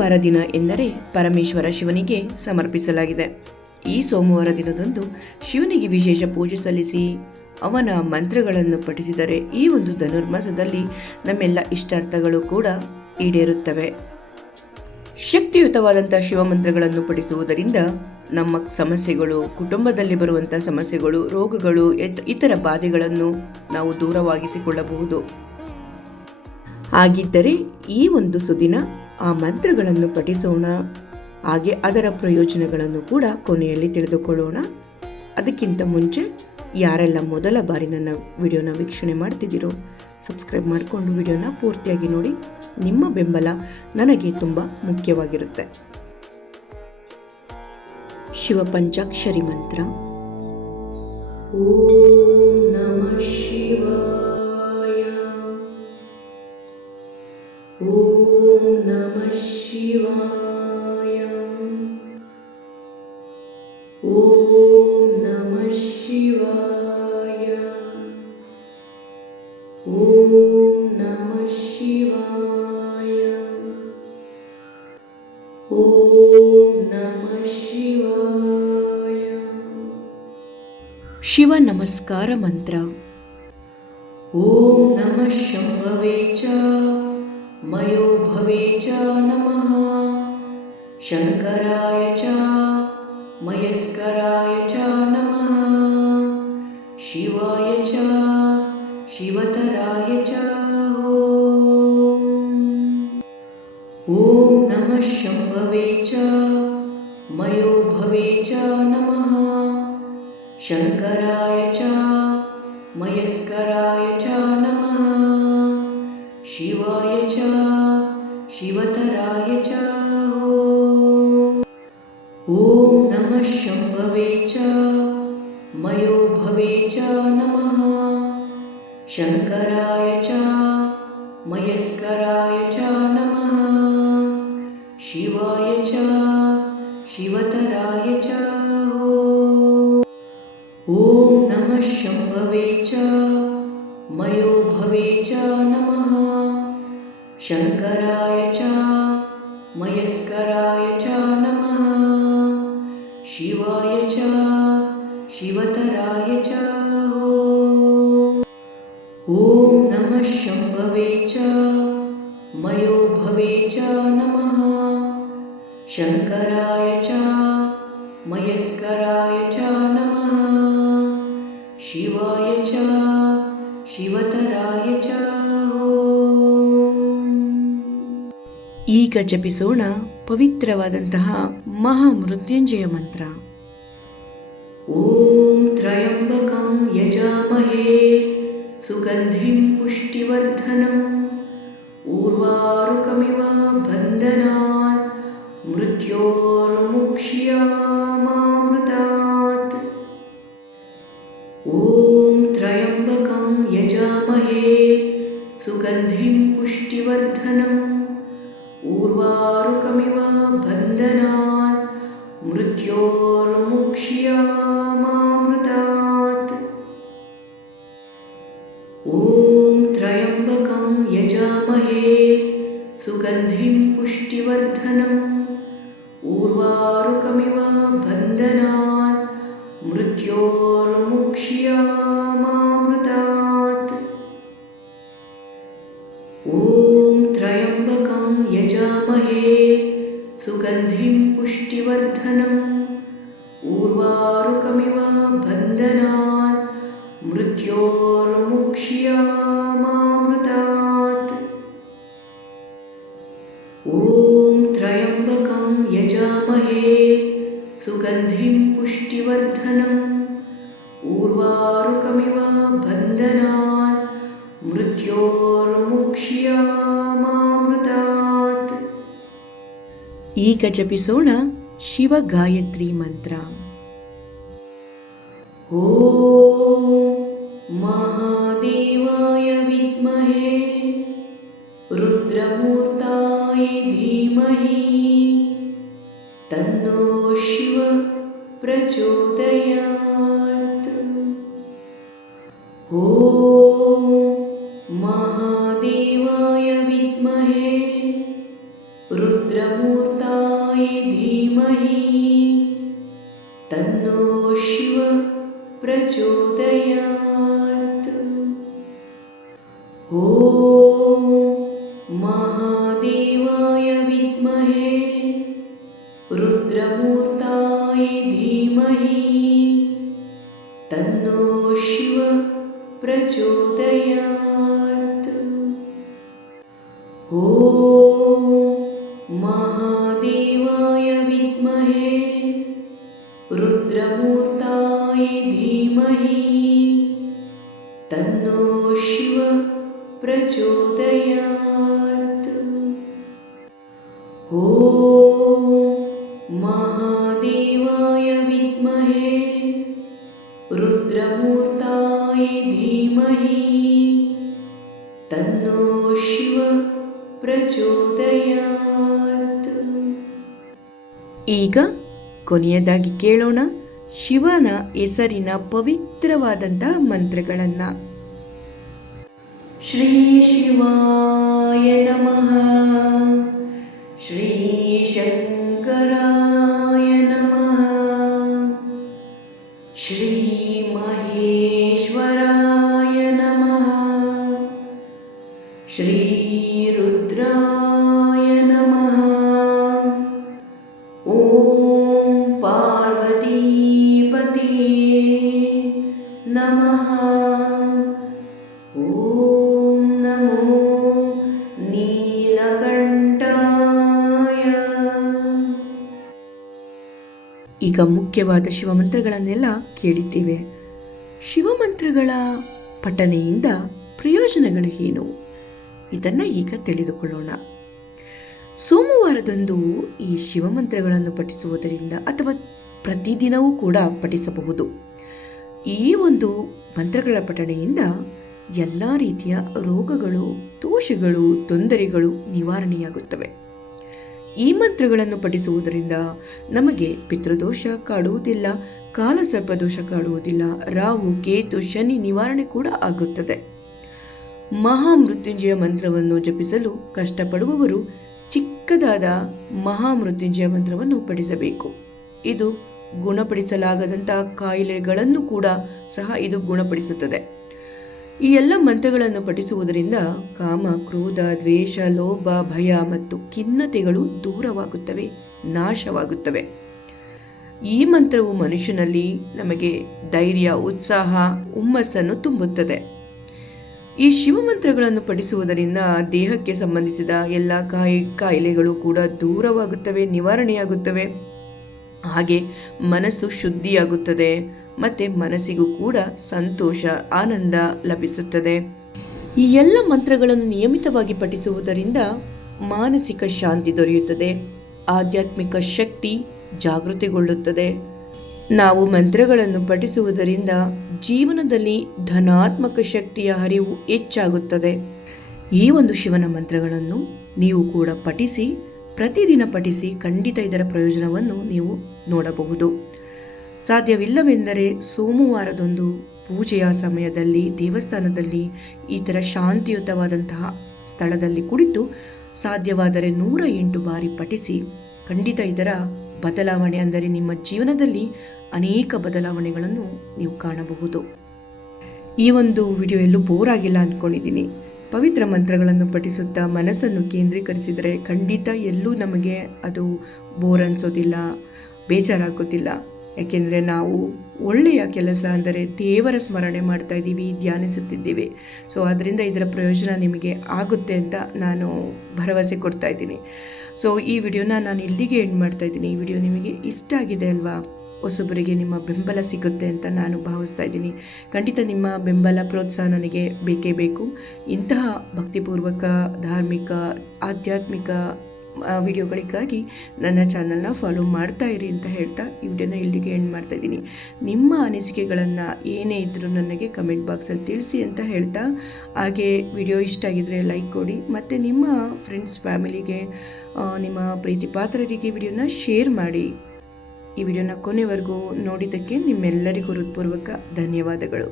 ಸೋಮವಾರ ದಿನ ಎಂದರೆ ಪರಮೇಶ್ವರ ಶಿವನಿಗೆ ಸಮರ್ಪಿಸಲಾಗಿದೆ. ಈ ಸೋಮವಾರ ದಿನದಂದು ಶಿವನಿಗೆ ವಿಶೇಷ ಪೂಜೆ ಸಲ್ಲಿಸಿ ಅವನ ಮಂತ್ರಗಳನ್ನು ಪಠಿಸಿದರೆ ಈ ಒಂದು ಧನುರ್ಮಾಸದಲ್ಲಿ ನಮ್ಮೆಲ್ಲ ಇಷ್ಟಾರ್ಥಗಳು ಕೂಡ ಈಡೇರುತ್ತವೆ. ಶಕ್ತಿಯುತವಾದಂಥ ಶಿವ ಮಂತ್ರಗಳನ್ನು ಪಠಿಸುವುದರಿಂದ ನಮ್ಮ ಸಮಸ್ಯೆಗಳು, ಕುಟುಂಬದಲ್ಲಿ ಬರುವಂಥ ಸಮಸ್ಯೆಗಳು, ರೋಗಗಳು, ಇತರ ಬಾಧೆಗಳನ್ನು ನಾವು ದೂರವಾಗಿಸಿಕೊಳ್ಳಬಹುದು. ಹಾಗಿದ್ದರೆ ಈ ಒಂದು ಸುದಿನ ಆ ಮಂತ್ರಗಳನ್ನು ಪಠಿಸೋಣ. ಹಾಗೆ ಅದರ ಪ್ರಯೋಜನಗಳನ್ನು ಕೂಡ ಕೊನೆಯಲ್ಲಿ ತಿಳಿದುಕೊಳ್ಳೋಣ. ಅದಕ್ಕಿಂತ ಮುಂಚೆ ಯಾರೆಲ್ಲ ಮೊದಲ ಬಾರಿ ನನ್ನ ವಿಡಿಯೋನ ವೀಕ್ಷಣೆ ಮಾಡ್ತಿದ್ದೀರೋ ಸಬ್ಸ್ಕ್ರೈಬ್ ಮಾಡಿಕೊಂಡು ವಿಡಿಯೋನ ಪೂರ್ತಿಯಾಗಿ ನೋಡಿ. ನಿಮ್ಮ ಬೆಂಬಲ ನನಗೆ ತುಂಬ ಮುಖ್ಯವಾಗಿರುತ್ತೆ. ಶಿವ ಪಂಚಾಕ್ಷರಿ ಮಂತ್ರ. ಓಂ ನಮಃ ಶಿವಾಯ. ಓಂ ನಮಃ ಶಿವಾಯ. ಓಂ ನಮಃ ಶಿವಾಯ. ಓಂ ನಮಃ ಶಿವಾಯ. ಓಂ ನಮಃ ಶಿವಾಯ. ಶಿವ ನಮಸ್ಕಾರ ಮಂತ್ರ. ಓಂ ನಮಃ ಶಂಭವೇ ಚ ಮಯೋ ಭವೇ ಚ ನಮಃ ಶಂಕರಾಯ ಚ ಮಯಸ್ಕರಾಯ ಚ ನಮಃ ಶಿವಾಯ ಚ ಶಿವತರಾಯ ಚ ಓಂ ನಮಃ ಶಂಭವೇ ಚ ಮಯೋ ಭವೇ ಚ ನಮಃ ಶಂಕರಾಯ ಚ ಮಯಸ್ಕರಾಯ ಚ ನಮಃ ಶಿವಾಯ ಚ ಶಿವತರಾಯ ಚ ಓಂ ನಮಃ ಶಂಭವೇ ಚ ಮಯೋ ಭವೇ ಚ ನಮಃ ಶಂಕರಾಯ ಚ ಮಯಸ್ಕರಾಯ ಚ ನಮಃ ಶಿವಾಯ ಚ ಶಿವತರಾಯ ಚ ಓಂ ನಮಃ ಶಂಭವೇ ಚ ಮಯೋ ಭವೇ ಚ ನಮಃ ಶಂಕರಾಯ ಚ ಮಯಸ್ಕರಾಯ ಚ ನಮಃ ಶಿವಾಯ ಚ ಶಿವತರಾಯ ಚ ಓಂ ನಮಃ ಶಂಭವೇ ಚ ಮಯೋ ಭವೇ ಚ ನಮಃ ಶಂಕರಾಯ ಚ ಮಯಸ್ಕರಾಯ ಚ ನಮಃ ಶಿವಾಯ ಚ ಶಿವತರಾಯ ಚ. ಈಗ ಜಪಿಸೋಣ ಪವಿತ್ರವಾದಂತಹ ಮಹಾಮೃತ್ಯುಂಜಯ ಮಂತ್ರ. ಓಂ ತ್ರಯಂಬಕಂ ಯಜಾಮಹೇ ಸುಗಂಧಿಂ ಪುಷ್ಟಿವರ್ಧನಂ ಊರ್ವಾರುಕಮಿವ ಬಂಧನಾತ್ ಮೃತ್ಯೋರ್ಮುಕ್ಷ್ಯಾಮಾಮೃತಾತ್. ಓಂ ತ್ರಯಂಬಕಂ ಯಜಾಮಹೇ ಸುಗಂಧಿಂ ಪುಷ್ಟಿವರ್ಧನಂ ಊರ್ವಾರುಕಮಿವ ಬಂಧನಾತ್ ಮೃತ್ಯೋರ್ಮುಕ್ಷ್ಯಾಮಾಮೃತಾತ್. ಓಂ ತ್ರಯಂಬಕಂ ಯಜಾಮಹೇ ಸುಗಂಧಿಂ ಪುಷ್ಟಿವರ್ಧನಂ ಊರ್ವಾರುಕಮಿವ ಬಂಧನಾತ್ ಮೃತ್ಯೋರ್ಮುಕ್ಷ್ಯಾಮಾಮೃತಾತ್. ಓಂ ತ್ರಯಂಬಕಂ ಯಜಾಮಹೇ ಸುಗಂಧಿಂ ಪುಷ್ಟಿವರ್ಧನಂ ಊರ್ವಾರುಕಮಿವ ಬಂಧನಾತ್ ಮೃತ್ಯೋರ್ಮುಕ್ಷ್ಯಾಮಾಮೃತಾತ್. ಓಂ ತ್ರಯಂಬಕಂ ಯಜಾಮಹೇ ಸುಗಂಧಿಂ ಪುಷ್ಟಿವರ್ಧನಂ ಊರ್ವಾರುಕಮಿವ ಬಂಧನಾತ್ ಮೃತ್ಯೋರ್ಮುಕ್ಷ್ಯಾಮಾಮೃತಾತ್. ಈಗ ಜಪಿಸೋಣ ಶಿವ ಗಾಯತ್ರಿ ಮಂತ್ರ. ಓಂ ಮಹಾದೇವಾಯ ವಿದ್ಮಹೇ ರುದ್ರಮೂರ್ತಾಯ ಧೀಮಹಿ ತನ್ನೋ ಶಿವ ಪ್ರಚೋದಯಾತ್. ಓಂ ಮಹಾದೇವಾಯ ವಿದ್ಮಹೇ ರುದ್ರ रुद्रमूर्ताय धीमहि तन्नो शिव प्रचोदयात्। ॐ महादेवाय विद्महे रुद्रमूर्ताय धीमहि तन्नो शिव प्रचोदयात्। ॐ महादेवाय विद्महे रुद्रमूर्ताय धीमहि तन्नो शिव प्रचोदयात्। ॐ महादेवाय विद्महे रुद्रमूर्ताय धीमहि तन्नो शिव ಪ್ರಚೋದಯಾತ್. ಈಗ ಕೊನೆಯದಾಗಿ ಕೇಳೋಣ ಶಿವನ ಹೆಸರಿನ ಪವಿತ್ರವಾದಂತಹ ಮಂತ್ರಗಳನ್ನ. ಶ್ರೀ ಶಿವಾಯ ನಮಃ, ಶ್ರೀ ಶಂಕರಾಯ ನಮಃ, ಶ್ರೀ ಮಹೇಶ್ವರಾಯ ನಮಃ, ಶ್ರೀ रुद्राय नमः। ॐ पार्वतीपतये नमः। ॐ नमो ನೀಲಕಂಠಾಯ. ಈಗ ಮುಖ್ಯವಾದ ಶಿವಮಂತ್ರಗಳನ್ನೆಲ್ಲ ಕೇಳಿದ್ದೇವೆ. ಶಿವಮಂತ್ರಗಳ ಪಠನೆಯಿಂದ ಪ್ರಯೋಜನಗಳು ಏನು ಇದನ್ನು ಈಗ ತಿಳಿದುಕೊಳ್ಳೋಣ. ಸೋಮವಾರದಂದು ಈ ಶಿವಮಂತ್ರಗಳನ್ನು ಪಠಿಸುವುದರಿಂದ ಅಥವಾ ಪ್ರತಿದಿನವೂ ಕೂಡ ಪಠಿಸಬಹುದು. ಈ ಒಂದು ಮಂತ್ರಗಳ ಪಠಣೆಯಿಂದ ಎಲ್ಲ ರೀತಿಯ ರೋಗಗಳು, ದೋಷಗಳು, ತೊಂದರೆಗಳು ನಿವಾರಣೆಯಾಗುತ್ತವೆ. ಈ ಮಂತ್ರಗಳನ್ನು ಪಠಿಸುವುದರಿಂದ ನಮಗೆ ಪಿತೃದೋಷ ಕಾಡುವುದಿಲ್ಲ, ಕಾಲಸರ್ಪದೋಷ ಕಾಡುವುದಿಲ್ಲ, ರಾಹು, ಕೇತು, ಶನಿ ನಿವಾರಣೆ ಕೂಡ ಆಗುತ್ತದೆ. ಮಹಾಮೃತ್ಯುಂಜಯ ಮಂತ್ರವನ್ನು ಜಪಿಸಲು ಕಷ್ಟಪಡುವವರು ಚಿಕ್ಕದಾದ ಮಹಾಮೃತ್ಯುಂಜಯ ಮಂತ್ರವನ್ನು ಪಠಿಸಬೇಕು. ಇದು ಗುಣಪಡಿಸಲಾಗದಂತಹ ಕಾಯಿಲೆಗಳನ್ನು ಕೂಡ ಸಹ ಇದು ಗುಣಪಡಿಸುತ್ತದೆ. ಈ ಎಲ್ಲ ಮಂತ್ರಗಳನ್ನು ಪಠಿಸುವುದರಿಂದ ಕಾಮ, ಕ್ರೋಧ, ದ್ವೇಷ, ಲೋಭ, ಭಯ ಮತ್ತು ಖಿನ್ನತೆಗಳು ದೂರವಾಗುತ್ತವೆ, ನಾಶವಾಗುತ್ತವೆ. ಈ ಮಂತ್ರವು ಮನುಷ್ಯನಲ್ಲಿ ನಮಗೆ ಧೈರ್ಯ, ಉತ್ಸಾಹ, ಹುಮ್ಮಸ್ಸನ್ನು ತುಂಬುತ್ತದೆ. ಈ ಶಿವಮಂತ್ರಗಳನ್ನು ಪಠಿಸುವುದರಿಂದ ದೇಹಕ್ಕೆ ಸಂಬಂಧಿಸಿದ ಎಲ್ಲ ಕಾಯಿಲೆಗಳು ಕೂಡ ದೂರವಾಗುತ್ತವೆ, ನಿವಾರಣೆಯಾಗುತ್ತವೆ. ಹಾಗೆ ಮನಸ್ಸು ಶುದ್ಧಿಯಾಗುತ್ತದೆ ಮತ್ತು ಮನಸ್ಸಿಗೂ ಕೂಡ ಸಂತೋಷ, ಆನಂದ ಲಭಿಸುತ್ತದೆ. ಈ ಎಲ್ಲ ಮಂತ್ರಗಳನ್ನು ನಿಯಮಿತವಾಗಿ ಪಠಿಸುವುದರಿಂದ ಮಾನಸಿಕ ಶಾಂತಿ ದೊರೆಯುತ್ತದೆ, ಆಧ್ಯಾತ್ಮಿಕ ಶಕ್ತಿ ಜಾಗೃತಿಗೊಳ್ಳುತ್ತದೆ. ನಾವು ಮಂತ್ರಗಳನ್ನು ಪಠಿಸುವುದರಿಂದ ಜೀವನದಲ್ಲಿ ಧನಾತ್ಮಕ ಶಕ್ತಿಯ ಹರಿವು ಹೆಚ್ಚಾಗುತ್ತದೆ. ಈ ಒಂದು ಶಿವನ ಮಂತ್ರಗಳನ್ನು ನೀವು ಕೂಡ ಪಠಿಸಿ, ಪ್ರತಿದಿನ ಪಠಿಸಿ, ಖಂಡಿತ ಇದರ ಪ್ರಯೋಜನವನ್ನು ನೀವು ನೋಡಬಹುದು. ಸಾಧ್ಯವಿಲ್ಲವೆಂದರೆ ಸೋಮವಾರದಂದು ಪೂಜೆಯ ಸಮಯದಲ್ಲಿ ದೇವಸ್ಥಾನದಲ್ಲಿ ಈ ಥರ ಶಾಂತಿಯುತವಾದಂತಹ ಸ್ಥಳದಲ್ಲಿ ಕುಳಿತು ಸಾಧ್ಯವಾದರೆ 108 ಬಾರಿ ಪಠಿಸಿ. ಖಂಡಿತ ಇದರ ಬದಲಾವಣೆ, ಅಂದರೆ ನಿಮ್ಮ ಜೀವನದಲ್ಲಿ ಅನೇಕ ಬದಲಾವಣೆಗಳನ್ನು ನೀವು ಕಾಣಬಹುದು. ಈ ಒಂದು ವಿಡಿಯೋ ಎಲ್ಲೂ ಬೋರ್ ಆಗಿಲ್ಲ ಅಂದ್ಕೊಂಡಿದ್ದೀನಿ. ಪವಿತ್ರ ಮಂತ್ರಗಳನ್ನು ಪಠಿಸುತ್ತಾ ಮನಸ್ಸನ್ನು ಕೇಂದ್ರೀಕರಿಸಿದರೆ ಖಂಡಿತ ಎಲ್ಲೂ ನಮಗೆ ಅದು ಬೋರ್ ಅನಿಸೋದಿಲ್ಲ, ಬೇಜಾರಾಗೋದಿಲ್ಲ. ಯಾಕೆಂದರೆ ನಾವು ಒಳ್ಳೆಯ ಕೆಲಸ ಅಂದರೆ ದೇವರ ಸ್ಮರಣೆ ಮಾಡ್ತಾ ಇದ್ದೀವಿ, ಧ್ಯಾನಿಸುತ್ತಿದ್ದೀವಿ. ಸೊ ಅದರಿಂದ ಇದರ ಪ್ರಯೋಜನ ನಿಮಗೆ ಆಗುತ್ತೆ ಅಂತ ನಾನು ಭರವಸೆ ಕೊಡ್ತಾ ಇದ್ದೀನಿ. ಸೊ ಈ ವಿಡಿಯೋನ ನಾನು ಇಲ್ಲಿಗೆ ಎಂಡ್ ಮಾಡ್ತಾ ಇದ್ದೀನಿ. ಈ ವಿಡಿಯೋ ನಿಮಗೆ ಇಷ್ಟ ಆಗಿದೆ ಅಲ್ವಾ? ಹೊಸಬರಿಗೆ ನಿಮ್ಮ ಬೆಂಬಲ ಸಿಗುತ್ತೆ ಅಂತ ನಾನು ಭಾವಿಸ್ತಾ ಇದ್ದೀನಿ. ಖಂಡಿತ ನಿಮ್ಮ ಬೆಂಬಲ, ಪ್ರೋತ್ಸಾಹ ನನಗೆ ಬೇಕೇ ಬೇಕು. ಇಂತಹ ಭಕ್ತಿಪೂರ್ವಕ, ಧಾರ್ಮಿಕ, ಆಧ್ಯಾತ್ಮಿಕ ವಿಡಿಯೋಗಳಿಗಾಗಿ ನನ್ನ ಚಾನಲ್ನ ಫಾಲೋ ಮಾಡ್ತಾ ಇರಿ ಅಂತ ಹೇಳ್ತಾ ಈ ವಿಡಿಯೋನ ಇಲ್ಲಿಗೆ ಎಂಡ್ ಮಾಡ್ತಾ ಇದ್ದೀನಿ. ನಿಮ್ಮ ಅನಿಸಿಕೆಗಳನ್ನು ಏನೇ ಇದ್ದರೂ ನನಗೆ ಕಮೆಂಟ್ ಬಾಕ್ಸಲ್ಲಿ ತಿಳಿಸಿ ಅಂತ ಹೇಳ್ತಾ, ಹಾಗೆ ವಿಡಿಯೋ ಇಷ್ಟ ಆಗಿದರೆ ಲೈಕ್ ಕೊಡಿ ಮತ್ತು ನಿಮ್ಮ ಫ್ರೆಂಡ್ಸ್, ಫ್ಯಾಮಿಲಿಗೆ, ನಿಮ್ಮ ಪ್ರೀತಿ ಪಾತ್ರರಿಗೆ ವಿಡಿಯೋನ ಶೇರ್ ಮಾಡಿ. ಈ ವಿಡಿಯೋನ ಕೊನೆವರೆಗೂ ನೋಡಿದ್ದಕ್ಕೆ ನಿಮ್ಮೆಲ್ಲರಿಗೂ ಹೃತ್ಪೂರ್ವಕ ಧನ್ಯವಾದಗಳು.